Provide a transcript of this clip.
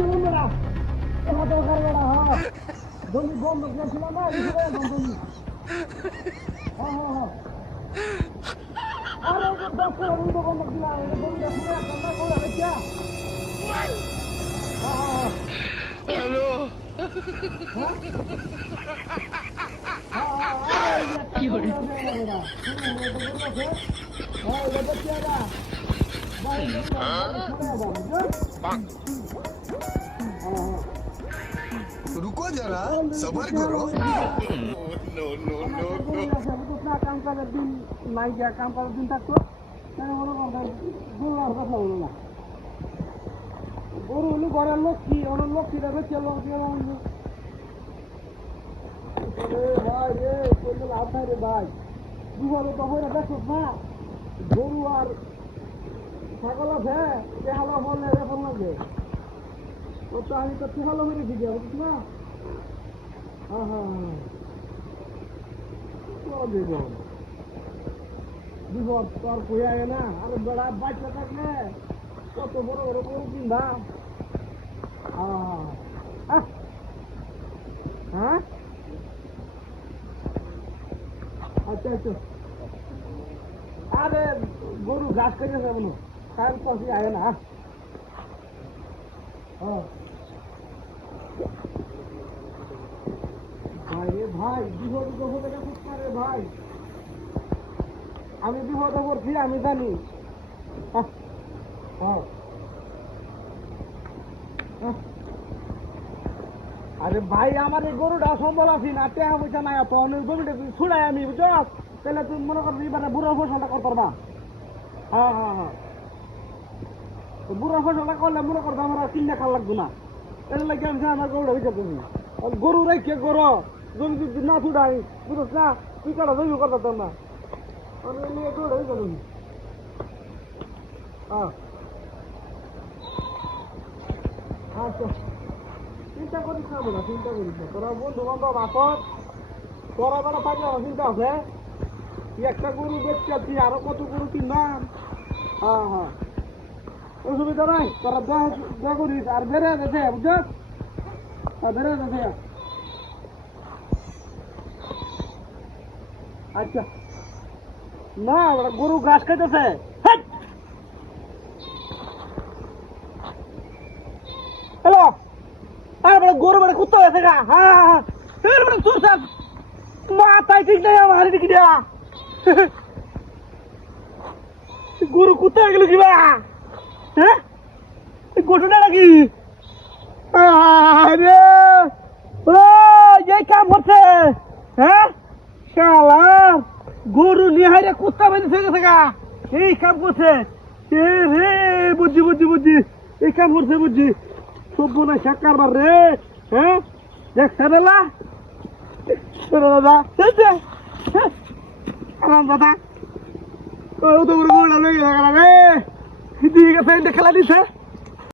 বন্ধুরা তোমার দরকার বেড়া হ্যাঁ বন্ধু বন্ধ করেছিলাম না বন্ধু হ্যাঁ হ্যাঁ হ্যাঁ আরে দশ করে বন্ধু বন্ধ দিলাম বন্ধু ঠান্ডা করে রেখা হ্যাঁ হ্যাঁ হ্যালো কি হলো रुको जरा सबर करो नो नो नो काम कরার দিন নাই যা কাম করার দিন থাকতো কেন মনে করতাম বললার কথা বলো না গরু হলো ঘরের লক্ষ্মী ওনার লক্ষ্মীটা বেঁচে ভাই রে করলে লাভ নাই রে ভাই দুভাবে তো হয়ে দেখো না গরু আর ছাগল আছে তেহালো বললে রেফল লাগবে ও তো আমি তো তেহালো মেরে দিতে বুঝিস না হ্যাঁ হ্যাঁ হ্যাঁ বিপদ তো আর কই আগে না আরে বেড়া বাচ্চা থাকলে কত বড় বড় গরু কিনবাম হ্যাঁ আচ্ছা আচ্ছা আরে গরু ঘাস করে যাবো না কাল পশি আয় না ভাই রে ভাই বিপদ দেখা করতে রে ভাই আমি বিপদে পড়ছি আমি জানি আরে ভাই আমার এই গরুটা সম্বল আছি না টেহা পয়সা নাই তো অনেক জমিটা ছুড়াই আমি বুঝছ তাহলে তুমি মনে করো এবারে বুড়োর ফসলটা করতে পারবা হ্যাঁ হ্যাঁ হ্যাঁ বুড়োর ফসলটা করলে মনে করবো আমার আর কিনে খাওয়া লাগবে না তাহলে লাগে আমি আমার গরুটা বিচার করবি গরু রেখে গরু জমি যদি না ছুড়াই বুঝছ না তুই কাটা জমি করতে পারতাম না আমি গরুটা বিচার করবি হ্যাঁ আচ্ছা চিন্তা করিস না বোঝা চিন্তা করিস না তোরা বন্ধু বান্ধব আসত তোরা বেড়া থাকলে আমার চিন্তা আছে একটা গরু বেচছি আরো কত গরু কিনবাম হ্যাঁ হ্যাঁ অসুবিধা নাই তোরা যা করিস আর বেড়ে গেছে বুঝছ বেড়ে গেছে আচ্ছা না ওরা গরু ঘাস খাইতেছে হ্যালো আরে গরু বেড়ে কুত্তা হয়েছে গা হ্যাঁ হ্যাঁ তুই সব মাথায় ঠিক নেই আমার দিকে দিয়া গরু কুত্তা হয়ে গেল কিবা হ্যাঁ গোটুটা নাকি আরে ও এই কাম করছে হ্যাঁ শালা গরু নিহারে কুত্তা বেঁধে গেছে গা এই কাম করছে এ রে বুঝছি বুঝছি বুঝছি এই কাম করছে বুঝছি সভ্য না সাকার বার রে হ্যাঁ দেখছে বেলা দাদা দাদা ও তো গরু লয়ে গেল রে দিকে খেলা দিছে